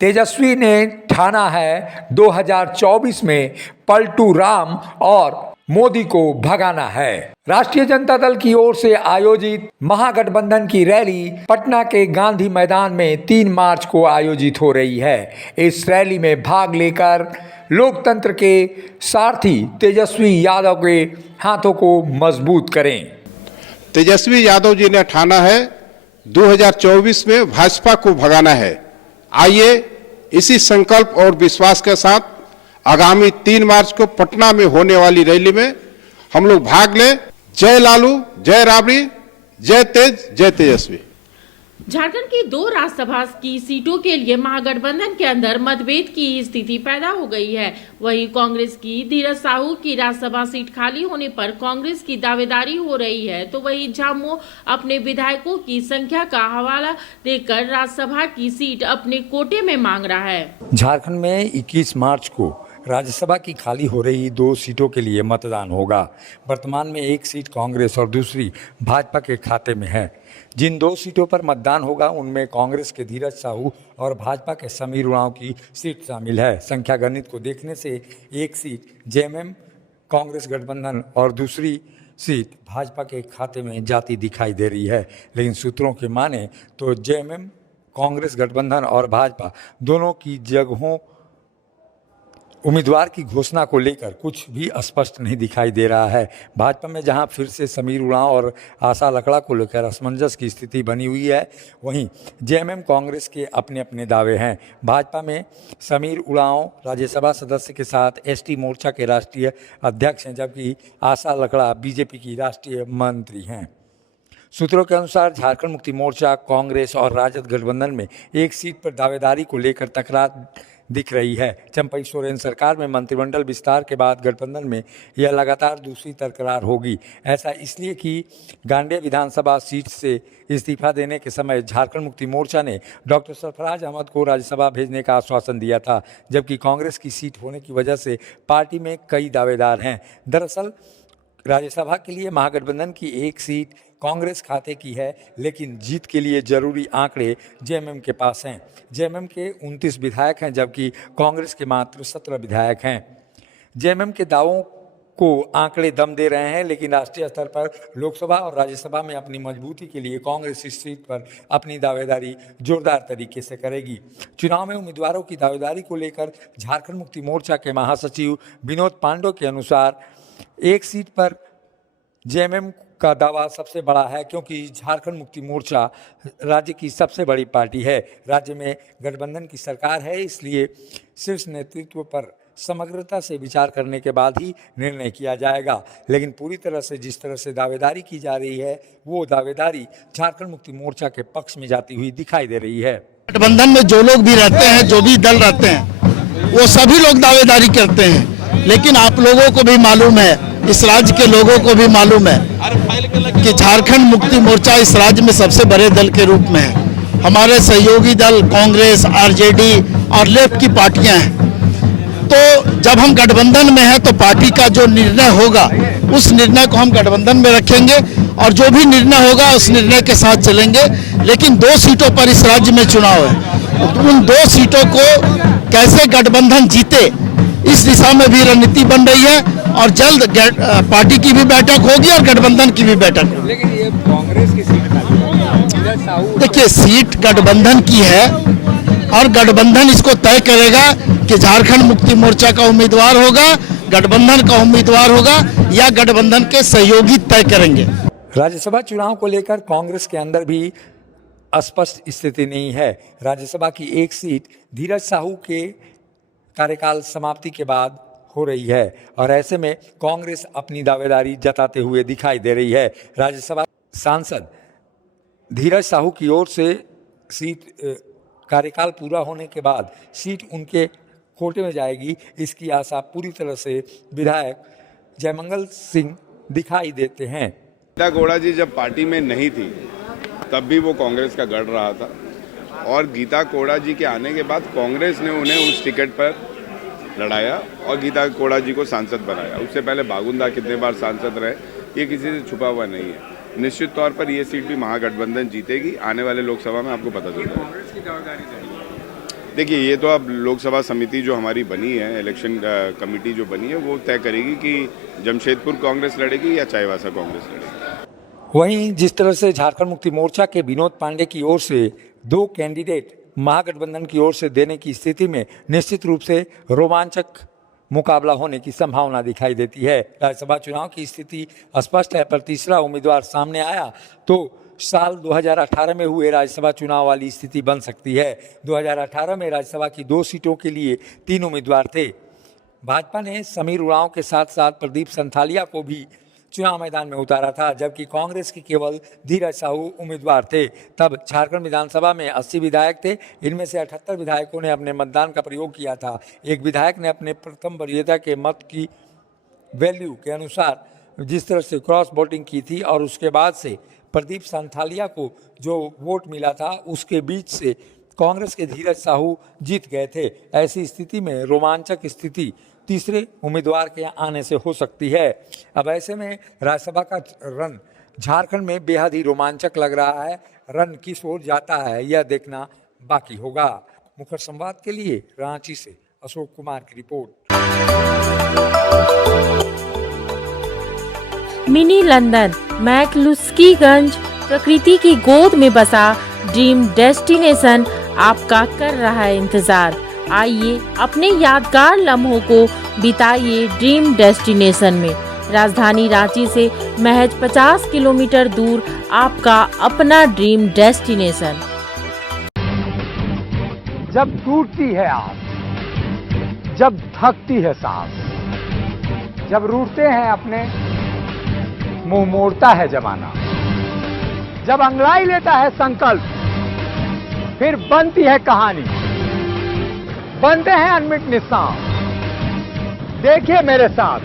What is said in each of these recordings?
तेजस्वी ने ठाना है 2024 में पलटू राम और मोदी को भगाना है। राष्ट्रीय जनता दल की ओर से आयोजित महागठबंधन की रैली पटना के गांधी मैदान में 3 मार्च को आयोजित हो रही है। इस रैली में भाग लेकर लोकतंत्र के सारथी तेजस्वी यादव के हाथों को मजबूत करें। तेजस्वी यादव जी ने ठाना है 2024 में भाजपा को भगाना है। आइए इसी संकल्प और विश्वास के साथ आगामी 3 मार्च को पटना में होने वाली रैली में हम लोग भाग लें। जय लालू, जय राबड़ी, जय तेज, जय तेजस्वी। झारखंड की 2 राज्यसभा की सीटों के लिए महागठबंधन के अंदर मतभेद की स्थिति पैदा हो गई है। वहीं कांग्रेस की धीरज साहू की राज्यसभा सीट खाली होने पर कांग्रेस की दावेदारी हो रही है, तो वहीं झामो अपने विधायकों की संख्या का हवाला देकर राज्यसभा की सीट अपने कोटे में मांग रहा है। झारखंड में 21 मार्च को राज्यसभा की खाली हो रही 2 सीटों के लिए मतदान होगा। वर्तमान में 1 सीट कांग्रेस और दूसरी भाजपा के खाते में है। जिन 2 सीटों पर मतदान होगा उनमें कांग्रेस के धीरज साहू और भाजपा के समीर उरांव की सीट शामिल है। संख्या गणित को देखने से 1 सीट जेएमएम कांग्रेस गठबंधन और दूसरी सीट भाजपा के खाते में जाती दिखाई दे रही है। लेकिन सूत्रों के माने तो जेएमएम कांग्रेस गठबंधन और भाजपा दोनों की जगहों उम्मीदवार की घोषणा को लेकर कुछ भी स्पष्ट नहीं दिखाई दे रहा है। भाजपा में जहां फिर से समीर उरांव और आशा लकड़ा को लेकर असमंजस की स्थिति बनी हुई है, वहीं जेएमएम कांग्रेस के अपने अपने दावे हैं। भाजपा में समीर उरांव राज्यसभा सदस्य के साथ एसटी मोर्चा के राष्ट्रीय अध्यक्ष हैं, जबकि आशा लकड़ा बीजेपी की राष्ट्रीय मंत्री हैं। सूत्रों के अनुसार झारखंड मुक्ति मोर्चा, कांग्रेस और राजद गठबंधन में 1 सीट पर दावेदारी को लेकर तकरार दिख रही है। चंपई सोरेन सरकार में मंत्रिमंडल विस्तार के बाद गठबंधन में यह लगातार दूसरी तकरार होगी। ऐसा इसलिए कि गांडेय विधानसभा सीट से इस्तीफा देने के समय झारखंड मुक्ति मोर्चा ने डॉक्टर सरफराज अहमद को राज्यसभा भेजने का आश्वासन दिया था, जबकि कांग्रेस की सीट होने की वजह से पार्टी में कई दावेदार हैं। दरअसल राज्यसभा के लिए महागठबंधन की 1 सीट कांग्रेस खाते की है, लेकिन जीत के लिए जरूरी आंकड़े जेएमएम के पास हैं। जेएमएम के 29 विधायक हैं, जबकि कांग्रेस के मात्र 17 विधायक हैं। जेएमएम के दावों को आंकड़े दम दे रहे हैं, लेकिन राष्ट्रीय स्तर पर लोकसभा और राज्यसभा में अपनी मजबूती के लिए कांग्रेस इस सीट पर अपनी दावेदारी जोरदार तरीके से करेगी। चुनाव में उम्मीदवारों की दावेदारी को लेकर झारखंड मुक्ति मोर्चा के महासचिव विनोद पांडे के अनुसार 1 सीट पर जेएमएम का दावा सबसे बड़ा है, क्योंकि झारखंड मुक्ति मोर्चा राज्य की सबसे बड़ी पार्टी है। राज्य में गठबंधन की सरकार है, इसलिए शीर्ष नेतृत्व पर समग्रता से विचार करने के बाद ही निर्णय किया जाएगा। लेकिन पूरी तरह से जिस तरह से दावेदारी की जा रही है, वो दावेदारी झारखंड मुक्ति मोर्चा के पक्ष में जाती हुई दिखाई दे रही है। गठबंधन में जो लोग भी रहते हैं, जो भी दल रहते हैं, वो सभी लोग दावेदारी करते हैं। लेकिन आप लोगों को भी मालूम है, इस राज्य के लोगों को भी मालूम है कि झारखंड मुक्ति मोर्चा इस राज्य में सबसे बड़े दल के रूप में है। हमारे सहयोगी दल कांग्रेस, आरजेडी और लेफ्ट की पार्टियां हैं। तो जब हम गठबंधन में हैं तो पार्टी का जो निर्णय होगा उस निर्णय को हम गठबंधन में रखेंगे और जो भी निर्णय होगा उस निर्णय के साथ चलेंगे। लेकिन 2 सीटों पर इस राज्य में चुनाव है, उन 2 सीटों को कैसे गठबंधन जीते इस दिशा में भी रणनीति बन रही है और जल्द पार्टी की भी बैठक होगी और गठबंधन की भी बैठक होगी। लेकिन ये कांग्रेस की सीट देखिए, सीट गठबंधन की है और गठबंधन इसको तय करेगा कि झारखंड मुक्ति मोर्चा का उम्मीदवार होगा, गठबंधन का उम्मीदवार होगा या गठबंधन के सहयोगी तय करेंगे। राज्यसभा चुनाव को लेकर कांग्रेस के अंदर भी स्पष्ट स्थिति नहीं है। राज्यसभा की 1 सीट धीरज साहू के कार्यकाल समाप्ति के बाद हो रही है और ऐसे में कांग्रेस अपनी दावेदारी जताते हुए दिखाई दे रही है। राज्यसभा सांसद धीरज साहू की ओर से सीट कार्यकाल पूरा होने के बाद सीट उनके कोटे में जाएगी, इसकी आशा पूरी तरह से विधायक जयमंगल सिंह दिखाई देते हैं। गीता कोड़ा जी जब पार्टी में नहीं थी तब भी वो कांग्रेस का गढ़ रहा था और गीता कोड़ा जी के आने के बाद कांग्रेस ने उन्हें उस टिकट पर लड़ाया और गीता कोड़ा जी को सांसद बनाया। उससे पहले बागुंदा कितने बार सांसद रहे, ये किसी से छुपा हुआ नहीं है। निश्चित तौर पर ये सीट भी महागठबंधन जीतेगी। आने वाले लोकसभा में आपको पता चल जाएगा। देखिए, ये तो अब लोकसभा समिति जो हमारी बनी है, इलेक्शन कमेटी जो बनी है, वो तय करेगी कि जमशेदपुर कांग्रेस लड़ेगी या चाईबासा कांग्रेस लड़ेगी। वहीं जिस तरह से झारखंड मुक्ति मोर्चा के विनोद पांडे की ओर से 2 कैंडिडेट महागठबंधन की ओर से देने की स्थिति में निश्चित रूप से रोमांचक मुकाबला होने की संभावना दिखाई देती है। राज्यसभा चुनाव की स्थिति स्पष्ट है, पर तीसरा उम्मीदवार सामने आया तो साल 2018 में हुए राज्यसभा चुनाव वाली स्थिति बन सकती है। 2018 में राज्यसभा की 2 सीटों के लिए 3 उम्मीदवार थे। भाजपा ने समीर उरांव के साथ साथ प्रदीप संथालिया को भी चुनाव मैदान में उतारा था, जबकि कांग्रेस के केवल धीरज साहू उम्मीदवार थे। तब झारखंड विधानसभा में 80 विधायक थे। इनमें से 78 विधायकों ने अपने मतदान का प्रयोग किया था। एक विधायक ने अपने प्रथम वरीयता के मत की वैल्यू के अनुसार जिस तरह से क्रॉस वोटिंग की थी और उसके बाद से प्रदीप संथालिया को जो वोट मिला था उसके बीच से कांग्रेस के धीरज साहू जीत गए थे। ऐसी स्थिति में रोमांचक स्थिति तीसरे उम्मीदवार के आने से हो सकती है। अब ऐसे में राज्यसभा का रन झारखंड में बेहद ही रोमांचक लग रहा है। रन किस ओर जाता है यह देखना बाकी होगा। मुखर संवाद के लिए रांची से अशोक कुमार की रिपोर्ट। मिनी लंदन मैक्लुस्कीगंज प्रकृति की गोद में बसा ड्रीम डेस्टिनेशन आपका कर रहा है इंतजार। आइए अपने यादगार लम्हों को बिताइए ड्रीम डेस्टिनेशन में। राजधानी रांची से महज 50 किलोमीटर दूर आपका अपना ड्रीम डेस्टिनेशन। जब टूटती है आस, जब थकती है सांस, जब रूठते हैं अपने मुंह मोड़ता है जमाना, जब अंगड़ाई लेता है संकल्प, फिर बनती है कहानी, बनते हैं अनमिट निशान। देखिए मेरे साथ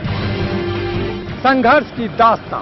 संघर्ष की दास्तां।